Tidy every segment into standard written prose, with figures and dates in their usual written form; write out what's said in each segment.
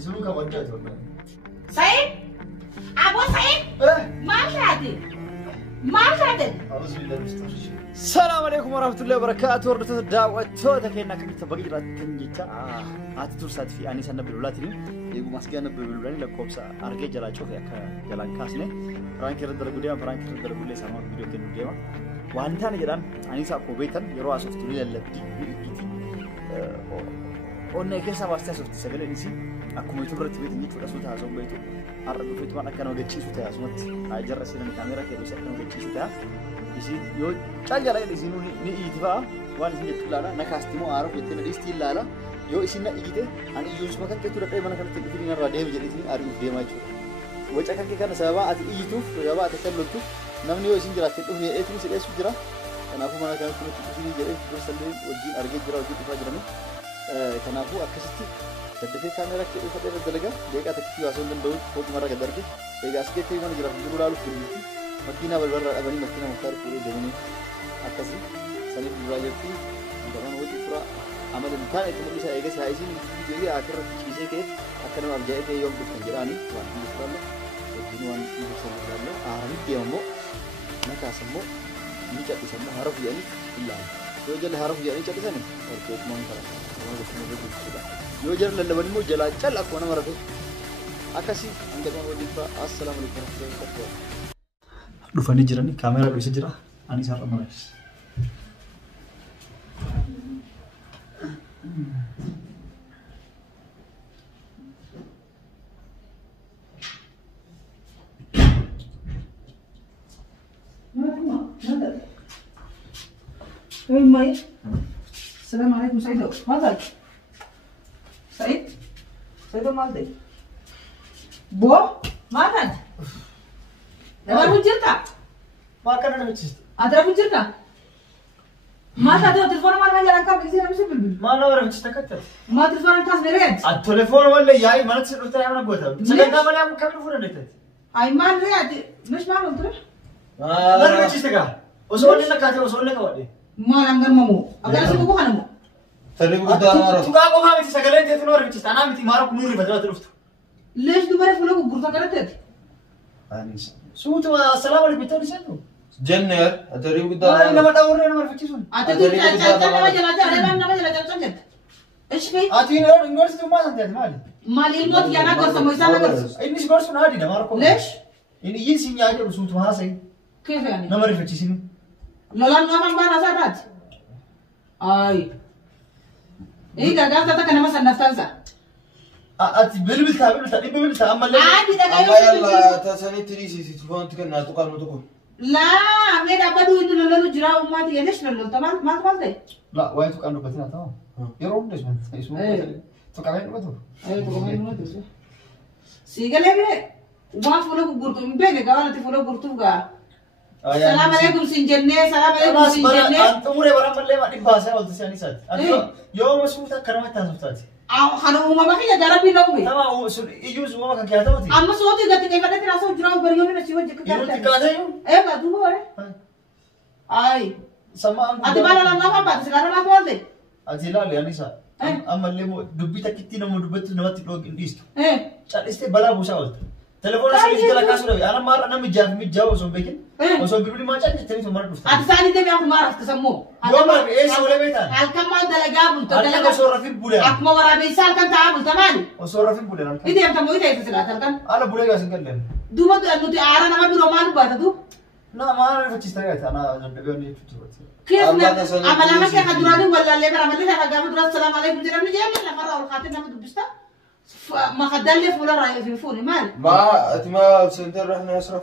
يسموك وجهت والله سعيد أبو سعيد ما شاهدي ما شاهدي أعوذ بالله من الشيطان الرجيم السلام عليكم ورحمة الله وبركاته ورحمة الدعوة تودا كنا كم تبغي جرا تنجتا أتدرس في أني سنة بالولاتني يبغى مسكين بالولاني لكوبسا أرجع جلا شوف يا جلا كاسنة فرانك يرد دربوديا فرانك يرد دربوديا سامع فيديو كنا جيما وانتان جدًا أني سأ كوبيتن يروح أشوف تولي اللبدي أون كيسا واسطة أشوف تسجل إنسي أكو ميتور رتبت إني تقول أسوتها أسوم بيتو أرد بيتو أنا كانوا جتشي سوتها أسومت أجر أسيرني الكاميرا كده بس كانوا جتشي سوتها isi yo canja la isi ni itifa wan isi tulala nakastimo araf itena isti lala yo isi na igite ani yus makan ke tura kai mana kan te fini ngara dem jadi ini ari ide machu wacha kan ke kan sababa ati igituf sababa ati kallotu namni yo isin jira te dum ye etini se esu jira kana fu mana kan tu fini jere bersalle wajin arge jira wajin tifa jira ni kana fu akasisti tadfe kamera ke ufa de dalega deka te kiwa son den do foto mara ga darke deka aske te mana jira dulalu fini مكينة بالبرة أبني مكينة مختار كوري جمني أكسي سنيف الراجعتي دمان وجه فرا عمل إمكان إتمنى لسه إيجا سايسين جيجي آخر كيسة كده أكنا أرجعه كده يوم بتنجراني وان بسرعة وجنوان بسرعة آرامي كيامو نكاسمو نيجا تسمو هارف يعني إلا يوجد هارف يعني كده سنة أركيت مان كلا ما بسمو بيجي يوجد للبني مو جلا جل أكونا مرة أكسي عندما وجه فرا السلام عليكم ورحمة الله وبركاته Dufani jirani kamera bisa jira ani sarra marais Hey Maya, Assalamualaikum Saido. Mana? Said, Saido mana? Bo, mana? Ada hujurta? Makan ada macam itu. Ada hujurta? Masa ada telefon mana jalan kau bisa nama sebelum? Mana orang macam itu kata? Ma telefon tas neret? Ad telefon mana ya? Mana sih rutan yang mana buat? Sekarang mana yang kami telefon ada? Aiman neret, mas mana untuk? Mana macam itu kah? Osoalnya nak kata osoalnya kau ada? Mana anggar mamu? Agar saya bukan mamu. Tadi kita marah. Tu kau kau macam sekarang dia tu orang macam tanah macam marah kumuri pada terus tu. Lepas tu baru pulang gurta kereta. Anis. Suatu assalamualaikum itu di sana. Jenner, tadi kita. Mana nama tahu orang nama macam mana? Atau tu nama jalan jalan nama jalan jalan. Esok. Ati ni orang Inggris tu mana nanti ada? Mal ilmu dia nak gor sama sana gor. Ini sekarang sudah ada nama aku. Lepas? Ini sini aja suatu mana sih? Kaya ni. Nama refleksi sini. Lalan nama mana sahaja? Ay. Ini gagal tak kena masa daftar sah. Ati beli tak amal lagi. Adi dah kaya. Amal tasani tirisi si tuan tikan natu kan natu kan. Lah, mereka apa dulu itu lalu jurau umat ya nes lalu teman mak deh. Lah, wah itu kan dobetin atau? Ya rom deh man. Itu tu kawin apa tu? Tu kawin mana tu? Siapa lagi? Umat follow gurtu, imbe ne kawan nanti follow gurtu ga. Assalamualaikum sinjenne, assalamualaikum sinjenne. Antum mulai barang berlewat di bahasa waktu si Anisat. Yo masuk tak kerana tak sustati. Hanu umma makanya darabin aku ni. Sama iu semua makan kaya tahu ti. Amma soalnya gati kayak pada terasa jurau beriun ni siapa jika Iu tiga ada yo. Gak tunggu ada. Ay. Sama am. Ati mana lama apa? Sekarang apa ada? Ajila le Anisa. Amal le mo dubi tak kiti nama dubi tu nama tipe list. Cat este bala busa ol. Telepon saya kita lah kasut lagi. Anak marah nama jauh so bikin. So bibli macam ni tadi so marah dusta. Ati sani tapi aku marah kesemua. Dua marah so le betan. Alkan mau dalaga bul tu Dalaga dalaga. so rafin bulan. Aku mau orang misal kan tabul teman. So rafin bulan. Itu yang tamu itu itu sudah kan. Ala bulan ya singkat len. Dua tu anu tu arah nama biru malu buat tu. Nah mana macam cita kata anak jangan dewan ni tu. Kisah amal-amal yang kadurani wala lebar amal yang agama terus assalamualaikum jangan ni jangan lah marah orang khatin nama tu bista. ما خدلي فولا راي في فوني مال ما اتما سنتر رحنا اسرف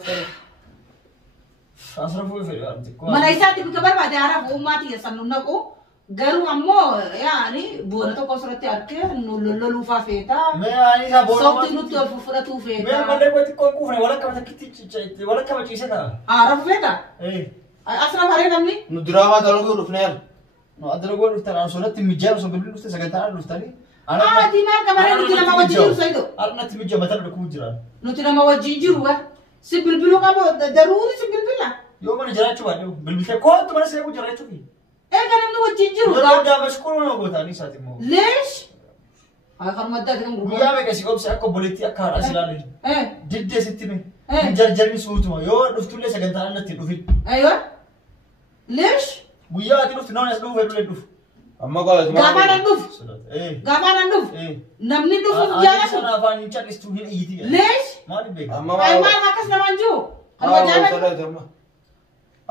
أصرفوا في الأرض. ما ليساتي بكبر بعد أعرف أماتي يصنونكو قالوا أمو يعني بونتو كسرتي أركي إنه لولو فافيتا. ما يعني سابورا. صوتي نوتو ففرتو فيتا. ما مدري قلت كون كوفنا ولا كم تكتي ولا كم تيجي سنة. أعرف فيتا. إيه. أصلا فريق أمني. ندراما دلوقتي رفنير. No أدرى قلت أنا سولت تمجيء سو بيقول لسه سكتنا لفتاني. تيمان كمان نوتي لما وجيجيرو سيدو. أنا تمجيء مثلا لكم جيران. نوتي لما وجيجيرو سبلبلو كابو ضروري سبلبلا. يوم أنا جرات شو أنا بالبيت كون تمر سيرو جرات شو في. إيه كان منو وجيجيرو. لا ده بس كون أنا قلت أني ساتي مو. ليش؟ Akan madda kan gurba. Guyyaa meeqa si obse akka obboleettii akka haadhaa si ilaalee. Diddee sitti mee. Jarjarni suutuma yoo dhuftullee sagantaa alatti dhufin. Aywa. Leesh. Guyyaa ati dhufti noon as dhufu hedduun dhufu. Amma qola Gaafa nan dhuf. Gaafa nan dhuf. Namni dhufu jaala. Sana afaan hin callistu hin iyyiti. Leesh. Maaliif beeka? Amma Ay maal akkas namaan jiru. Kan jaala.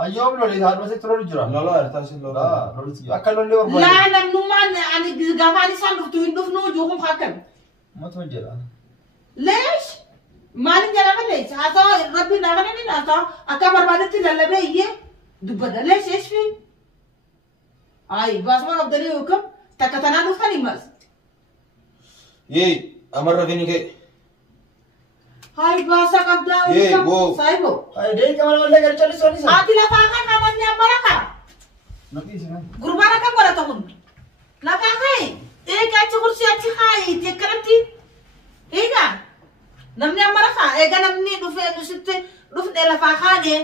Ayyoom lolee haadhotee turuu jira. Lola artaasin lola. Lolti akka lollee barbaadu. Laa namnummaan ani gaafa ani isaan dhuftu hin dhufnu juukum hakkam. Matuma jira. Leesh. Maalin jalaba leesh. Haasawaa rabbi naa kana ni haasawaa akka barbaadetti lallabee iyyee dubbadha leesh eeshfi. Ay baasuma qabdanii yookaan takka tanaan dhuftanii mas. Yee amarra kini kee. Hai bahasa kabda saibo. Ay deh kamar wala gar chalis wali sa. Ati lafakan namanya maraka. Nabi sih kan. Gurbana kan wala tahun. Lafakai. Kacu kursi aci kai tekanti. Ega. Namanya maraka. Ega namni dufne lafakane.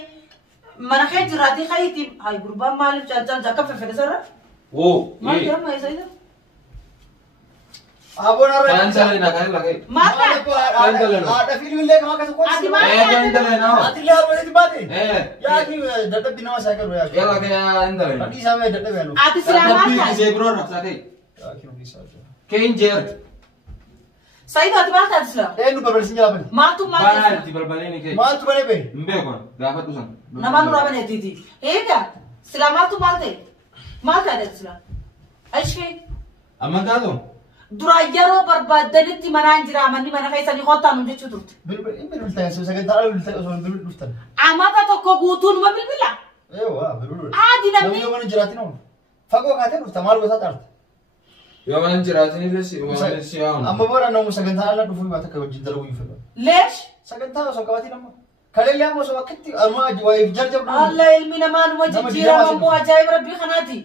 Maraka jirati kai tim. Hai gurban malif jalan jakap fefede sara. Oh. Mal kira mai saya. Abon arre. Kan salah nak kan lagi. Mana? Ada film le kama kasu kuat. Adi mana? Kan salah nak. Ati le harus di bate. Ya ki dapat binawa saya kan ya. Ya lagi kan salah. Tadi sampai dapat belu. Ati selamat Tapi kan? saya bro nak sakit. Ya ki bisa aja. Kenjer. Saya dah tiba kan sudah. Nu berbalik sinjala bani. Matu Bana di balbalai ni ke. Mal tu bani be. Mbe kon. Dapat tu san. Nama nuraba ne titi. Ega. Selamat tu malte. Malte ada sudah. Aishfi. Aman tak tu? Durayaro barbadanitti manaan jira manni mana keessanii qottaan nu jechuu turte. Bilbil tayo sa sagantaa bilbil tayo sa bilbil dhuftan. Amata tokko guutuun ma bilbila. Ewa bilbil. Aadi namni. Namni mana jiraatin on. Fagoo kaatee dhufta maal gosa taarte. Yoo mana jiraatin illee si waan si yaa'u. Amma booda namu sagantaa ala dhufuu baata akka wajjin dalaguu hin fedhan. Leesh. Sagantaa osoo qabaatiin amma. Kaleellee amma osoo akkatti amma waa'eef jarjabdu. Allah ilmi namaa numa jijjiirama ammoo ajaa'iba rabbii kanaati.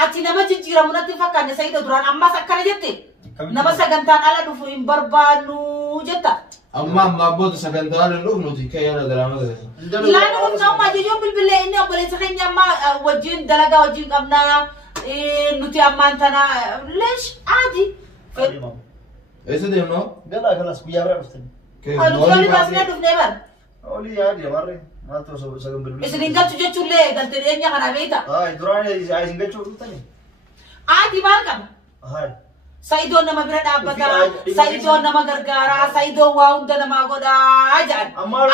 Ati nama jijjiiramu natti fakkaanne sayida duraan ammas akkana jette. Nama sagantaan ala dhufu hin barbaannu jetta. Amma booda sagantaa ala dhufu nuti kayyana dalaama dalaga. Ilaana humna ummaa jechuun bilbilee inni obboleessa keenya amma wajjin dalagaa wajjin qabnaa nuti ammaan tana leesh aadi. Eessa deemnoo? Galas guyyaa biraa dhuftani. Alukonni baasnee dhufnee bara. Olii yaadi amarre maaltu osoo sagan bilbil. Isin galchu jechuullee galtee dhiyeenya kana beekta. Duraan isin galchuu dhuftani. Aadi maal qaba? Sa'idoon nama bira dhaabbata, sa'idoon nama gargaara, sa'idoon waa hunda namaa godhaa jedhan.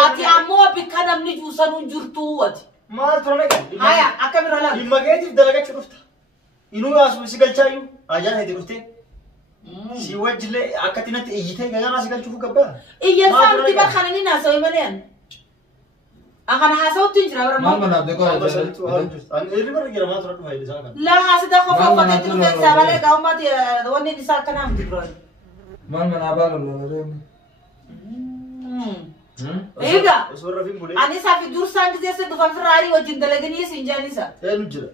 Ati ammoo bikka namni juusanuu jirtu ati. Maal tura naga? Haya, akka bira laala. Dhimma keetiif dalagachuu dhufta. Inuu yaasuu si galchaayyuu ajaan heeti dhuftee. Si wajjillee akkatti natti iyyitee gaganaa si galchuuf gabbaa. Iyyasaa nuti bakkananii naasawee malee ani. Akana haasawutti hin jira bara Maal manaaf deeqoo Irri bara gira maa tura dhufa isaa kan. laa haasida qofa uffatetti dhufeessaa malee gaa'ummaati wanni isaa akkanaa miti biroon. maal manaa baala lola deemu. Egaa Osoo rafiin bulee. ani isaa fi dursaan gizeessa dhufan firaarii wajjin dalaganii siin jaanisa. Eenyu jira.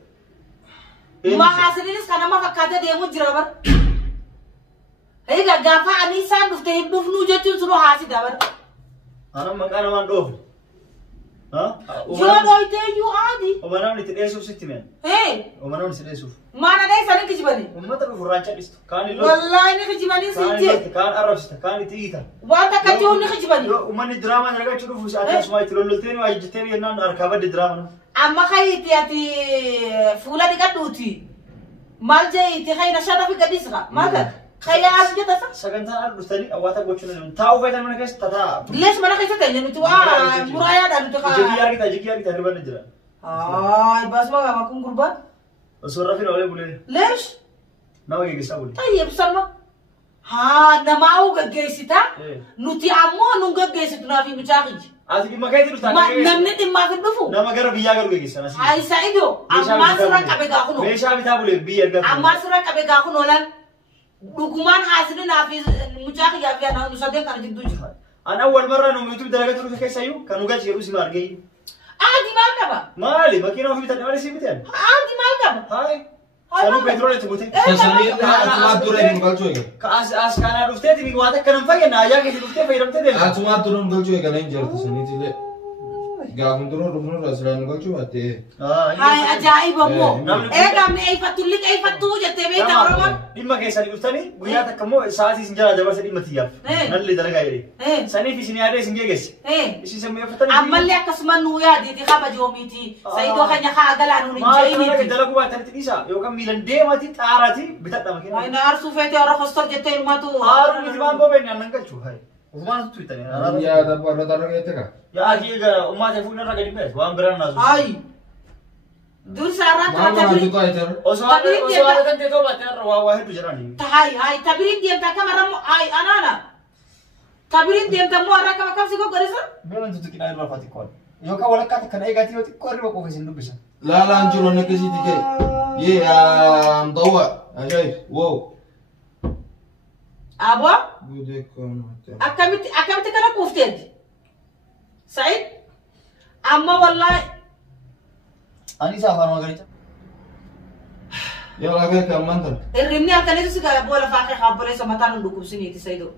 Ma haasiniinis kan nama fakkaatee deemu jira bara. Egaa gaafa ani isaan dhufte hin dhufnuu jechuun sunu haasida bara. Anam maqaa namaan dhoofne. Yoo dhooyteeyyuu aadi. Omanaan itti dheessuuf sitti meen. Omanaan itti dheessuuf. Maana dheessanii kijibanii. Uummata dhufu raachaa dhistu. Kaan illee. Wallaahi ni kijibanii siin jee. Kaan arrabsita. Kaan itti hiita. Waan takka jiru ni kijibanii. Uummanni diraamaa argachuu dhufu ati asuma itti lollolteen waa ejjitteen yennaan harkaa badde diraamaa. Amma kayitti ati fuula dhiqadhuuti. Maal jeeyitti kayina sharafi gadhiisqa. Maal ta'a? Kayya as jetasa? Sagantaan ala dhuftanii awwaata gochuu danda'u. Taa'uu fayyadamu mana keessa tataa. Lees mana keessa ta'e nuti waa muraayaadhaan nuti kaa. Jigii argita hirbanni jira. Baasuma gaafa kun gurbaan. Osoo rafiin olee bulee. Lees? Nama geggeessaa bulee. Tayyib salma. Namaa uu gaggeessita. Nuti ammoo nun gaggeessitu naaf hin bichaaqiji. Ati dhimma keetti dhuftaa. Namni dhimmaaf hin dhufu. Nama gara biyyaa galu geggeessan asii. Hayi Sa'iidoo ammaa sirra qabe gaa kunoo. Meeshaa bitaa bulee biyya ergaa. Ammaa sirra qabe gaa kunoo lan. Dhugumaan haasini naaf mucaaqiyaa fi anaa sadeen kana jidduu jira. Ana wal marraa nu YouTube dalagatu dhufe keessayyuu kan nu galchi jedhu si maargee. Aadi maal qaba? Maali makiina ofii bitan malee si bitan. Aadi maal qaba? Hayi. Sanuu petrol itti bute. Sasanii atumaa dura hin galchuu eega. As kanaa dhufteeti waan akka nan fayyadna ayyaa keessa dhuftee fayyadamtee deemte. Atumaa dura hin galchuu eega na hin jirtu saniitillee. Gaafa duroo dhufnu rasulaan gochuu baatee. Hai ajaa'iba moo. Eegamni eeyfatulli eeyfattuu jettee beektaa Oromoon. Dhimma keessanii dhuftanii guyyaa takka immoo sa'aatii isin jala dabarsa dhimma xiyyaaf. Nalli dalagaa jedhee. Saniif isin yaadee isin geegesse. Isin sammuu eeffatanii. Ammallee akkasuma nuu yaadiiti qaba joomiiti. Sayidoo keenya kaa galaa nuun hin jeeiniiti. Maal dalaguu baatanitti dhiisa yookaan miilan deemaati xaaraati bitadha makiina. Wayi na arsuu feetee warra hostor jettee hirmaatu. Haaruu miti waan boobeen aannan galchu. Ufumaan tuttu itanii. Yaa dabba irra dargeette ka. Yaa akii egaa ummata fuudhan irra gadi bees waan biraan naasu. Ayi. Dur saarraa Maal maal tuqaa jiru? Osoo haadha tee toobate irra waa hedduu jedhani. Hai tabirin deemta kamara moo ai anaana. Tabirin deemta moo har'a kama kamsi gogorisa? Beelan tuttu qinaa irraa faati qoon. Yookaan walakkaa kana eegatii yoo xiqqoo irra qofa isin dubbisa. Laalaan jiru inni akkasiiti kee. Yee dawwa ajaa'ib wow. Abo? Budee koomate. Akkamitti kana kuufteeti? Said? Amma wallahi. Ani afaan magariisa. Yaa laga kan manta. Irrimni halkaniitu si gara boola faaqee habboleessa mataan hin dhukkubsiniiti Saidoo.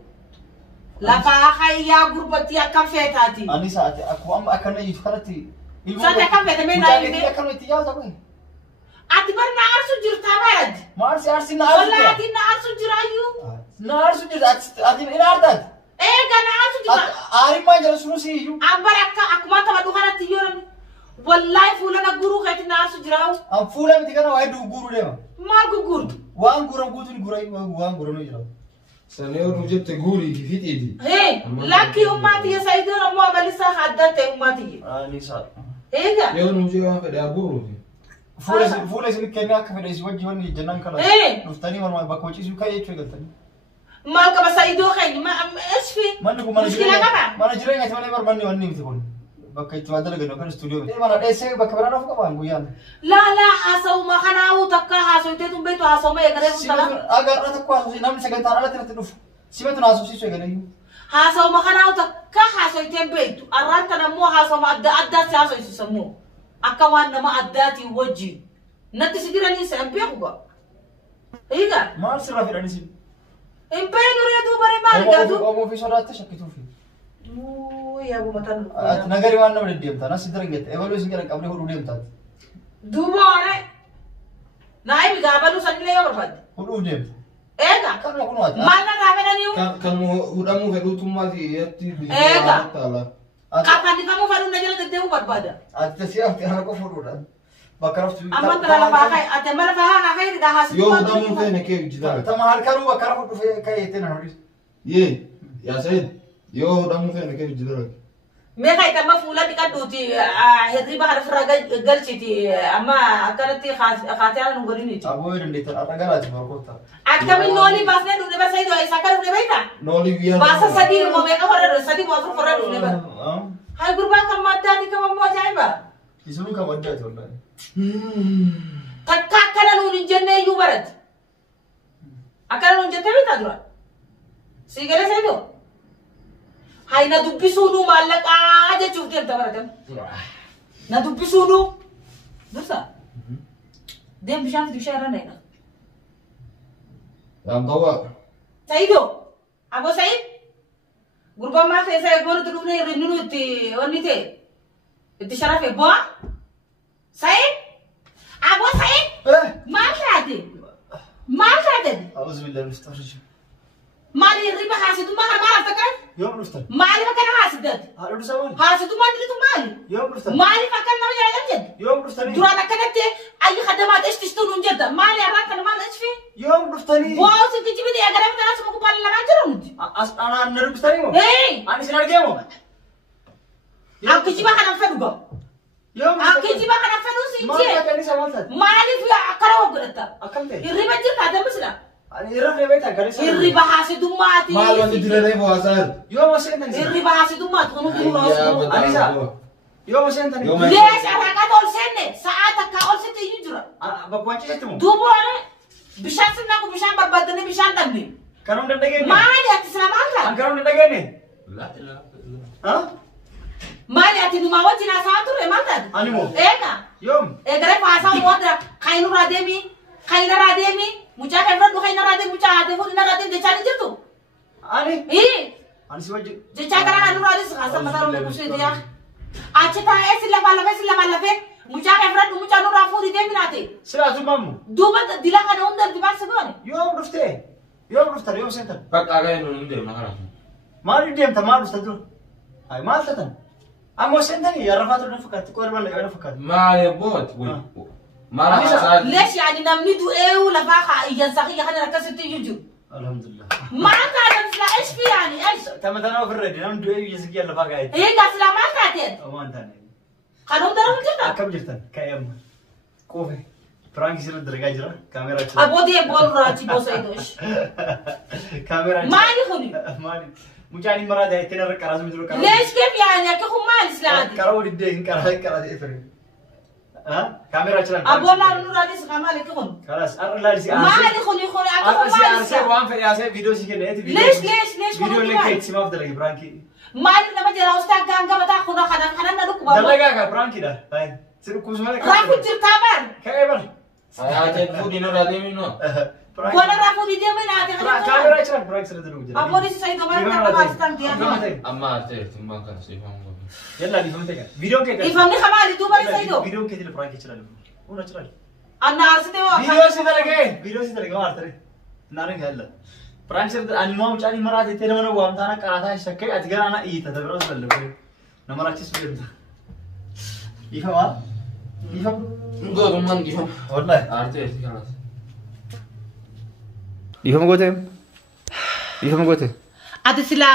Lafaa hayyaa gurbatti akkam feetaati. Ani sa'aati akkuma amma akkana iyyuu kanatti. Sa'aati akkam feete mee naa himte? Akkana itti yaa'u ta'u. Ati bar na arsu jirtaa baay'aati. Maarsi arsi na arsu. Wallahi ati na arsu jiraayyuu. Na arsu jirta ati ina ardaati. Eega na arsu jirta. Aarimmaa jala sunusi iyyuu. Ambar akka akkuma tapha dhufanatti yoo namni. Wallahi fuula na guruu keetti na arsu jiraawu. An fuula miti kana waa hedduu guruu deema. Maal gugurtu? Waan guuran guutuun guuran waan guuramee jira. Sanee oduu jette guurii fi fixiiti. Lakki ummaati ya Saidoo ammoo amalisaa haddatte ummaati. Ani saa. Eega. Yoo nu jee waan fedhe abuuruuti. Fuula isin kennee akka fedhe isin wajji wanni jennaan kana. Dhuftanii walumaa bakka hojii ka'ee jechuu eegaltanii. Maal qaba Saidoo keenya esfi. Manni kun mana jireenyaati malee barbaanne wanni miti kun. Bakka itti waan dalagan yookaan istuudiyoo miti. Mana dheessee bakka biraa dhufu qabaan guyyaan. Laalaa haasawuma kanaa'uu takka haasawitee tun beektu haasawuma eegalee kun tala. Agarra takka haasawsi namni sagantaan alatti natti dhufu. Simatu naasofsiisu eegalee. Haasawuma kanaa'uu takka haasawitee beektu. Arraan tan ammoo haasawuma adda addaatti haasawisiis ammoo. Akka waan nama addaatii wajjin. Natti si jiranii isa hin beeku gaa. Eegaa. Maal sirraa fedhanis? Hin beeknu reetuu bare maal gaatu? Oomoo fi sodaatte shakkituufi. Yaa bumataan. Nagari waan nama deddeemtaa nasi darangette ebaluu isin jedhan qabdee hodhuu deemtaati. Duuboore. Naayimi gaabaluu sanillee yoo barbaadde. Hodhuu deemta. Eegaa. Kanuma kun waati. Maal na gaafetaniiru? Kan hudhamuu fedhuutummaati yetti. Eegaa. Qaqqaandi kamuu fedhuun na jala deddeemuu barbaada. Ati tasii hafte haala qofa hodhuudhaan. Bakka raftu. Amma tala lafaa ka'e ati amma lafaa haa ka'e dha haasisu. Yoo hudhamuu feene kee jidara. Tama halkanuu bakka rafu dhufee ka'e itti na hodhis. Yee yaa Said yoo hudhamuu feene kee jidara. Mee ka'e amma fuula dhiqadhuuti hirriba kana ofirraa galchiti amma akkanatti haatiyaan nu godhiniiti. Aboo dandeettan arra garaati barkoota. Akkamiin noolii baasnee dhufne bara Saidoo isa akka dhufne beektaa? Noolii biyyaa. Baasa sadii moo meeqa horre sadii moo afur horre dhufne bara. Hai gurbaan kan maddaati kam ammoo ajaa'iba. Isinuu kan maddaati wallahi. Takka akkana nuun hin jenne iyyuu barate. Akkana nuun jettee beektaa dura. Sii galee Saidoo. Hai na dubbisuunu maallaqaa jechuuf deemta baratamu. Na dubbisuunu. Dursa. Deem bishaan fiti bishaan irra nayina. Yaam ta'uwa. Saidoo. Aboo Said. Gurbaan maal ta'e Said boonu itti dhufne hirribni nu itti wanni ta'e. Itti sharafe bu'aa. Said. Aboo Said. Maal taate? Maal taate? A'uuzu billahi min shaitanir rajiim. Maali hirriba haasidummaa kana maal akka ta'e? Yoom dhuftan? Maaliif akkana haasiddaati? Haadha dhusaa maali? Haasidummaan dilitu maali? Yoom dhuftan? Maaliif akkana nama jaalan jedhu? Yoom dhuftanii? Duraan akkanatti ayyi haddamaat ishtistu nuun jedha. Maali arraan kana maal ishfi? Yoom dhuftanii? Bu'aa usi kijibiti eegalee bitaa asuma gubbaan lamaan jiru nuti. As anaan na dubbistanii moo? Ani isin argee moo? Akka kijiba kana fedhu gaa. Yoom Akka kijiba kana fedhu si maal jee. akka isa maal taate? Maaliif akkana waggodhatta? Akkam ta'e? Hirriba jirta deemisila. Ani irra fe'ee beektaa gara isa. Hirriba haasidummaati. Maal wanti dirree bu'aasaa? Yoom seentan? Hirriba haasidummaati kun hundi roosuu. Anisa. Yoom seentan? Lees arraqata ol seenne sa'aa takka ol sitti iyyuu jira. Bakka wancisetti moo? Duuboore bishaan sinnaa kun bishaan barbaaddanii bishaan dhabne. Kanum dandageenye? Maali ati sila maal ta'a? An kanum dandageenye? Maali ati numaa wajjin haasawaa turre maal taate? Ani moo? Eega. Yoom? Eegalee haasawu mooda kayinurraa deemii kayinarraa deemii mucaa kan fudhadhu kayinarraa deemii mucaa haatee fudhinarraa deemii jechaa ni jirtu. Ani? Ii. Ani si wajjin. Jechaa kana kan nurraa dhiisu haasaa mataa roobee kubseeti yaa. أشتا إيش اللي فعله مجاك أفراد مجاك نور رافودي ده مناتي سلاتو مامو دوما دلها كانوا هم ده دبار سباني يوم رفته يوم سنتر Pak agak yang nundem makan. ما ندي أنت ما رفته هاي ما رفتن أما سنتر يا رفعت النفقات كوربا لا ينفقات Ma ya bot. Ma lah. ليش يعني نمدو إيه ولا فاخا ينسخي خلينا نكسر تيجو الحمد لله ما أنت عارف لا إيش في يعني إيش تما تنا في الراديو نم دوي يسقي الله فاقاي إيه قاس لا ما كاتين ما أنت خلهم درهم جدا كم جرتن كأيام كوفي فرانك يصير الدرجة جرا كاميرا أبو دي بول راجي بوسيدوش كاميرا ما لي خوني مالي مجاني مراد هاي تنا ركراز مدرو كراز ليش كيف يعني أكيد هم ما لسلادي كراودي دين كراودي إفرين ها كاميرا جرا أبو لا نورادي سكامالي كون خلاص أرلا لسي ما لي خوني أكيد هم ما أرسل لسلادي وان في أرسل فيديو سيكون ليش فيديو لك كيت سماف درجة برانكي ما لي نما جرا أستاذ جانجا بتاع خنا ندوك بابا درجة برانكي ده هاي سير كوزما لك رافو جرتامر كأيبر Saya cek food ini udah minum. ولا رافو دي من هذه كاميرا جرا برانك سر درو جرا أبو دي سيد ما أنا أستاذ dia Amma cek cuma kasih kamu. يلا دي فهمتك فيديو كيت يفهمني خمالي تو بس سيدو فيديو كيت البرانكي جرا ولا جرا أنا أرسل فيديو سيدلك ما أرتري نارين هلا برانك سر أنا ما مش أنا مرات تيري منو وام تانا كراتا شكل أتجرا أنا إيه تدبرون سلله نمرات تسمع يفهم Enggak, teman gimana? والله Artis kelas. يفهم قوتي أتى سلا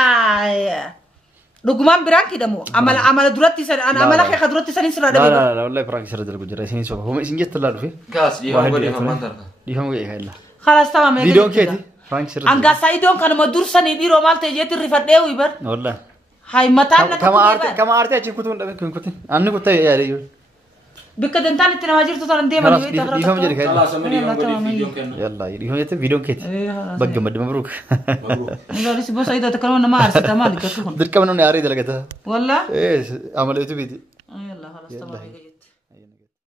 رجمان برانكي دمو أمال دراتي سر أنا أمال أخي خدراتي سر إنسان هذا لا والله برانك سر دلك جرا سين سوق هم إنجت تلارو فيه Kas, dia mau dia mantar. يفهم قوي هلا خلاص تمام فيديو كيتي فرانك سر أنقا سايدون كانوا مدرسة نديرو مالته جيت الرفات ده ويبر والله هاي متان كما أرتي أشي كنتون أنا كنت يا ريول بكده أنت تنواجر تطلع ديما خلاص يفهم جري Salah sama dia mau di video kan. يلا يفهم يته فيديو كيتي بقى مد مبروك Mabuk. لا لسه بس أيده تكلمون ما أرسل تمام كتكون درك منو ناري دلقتها والله إيه عملته بيدي يلا خلاص تمام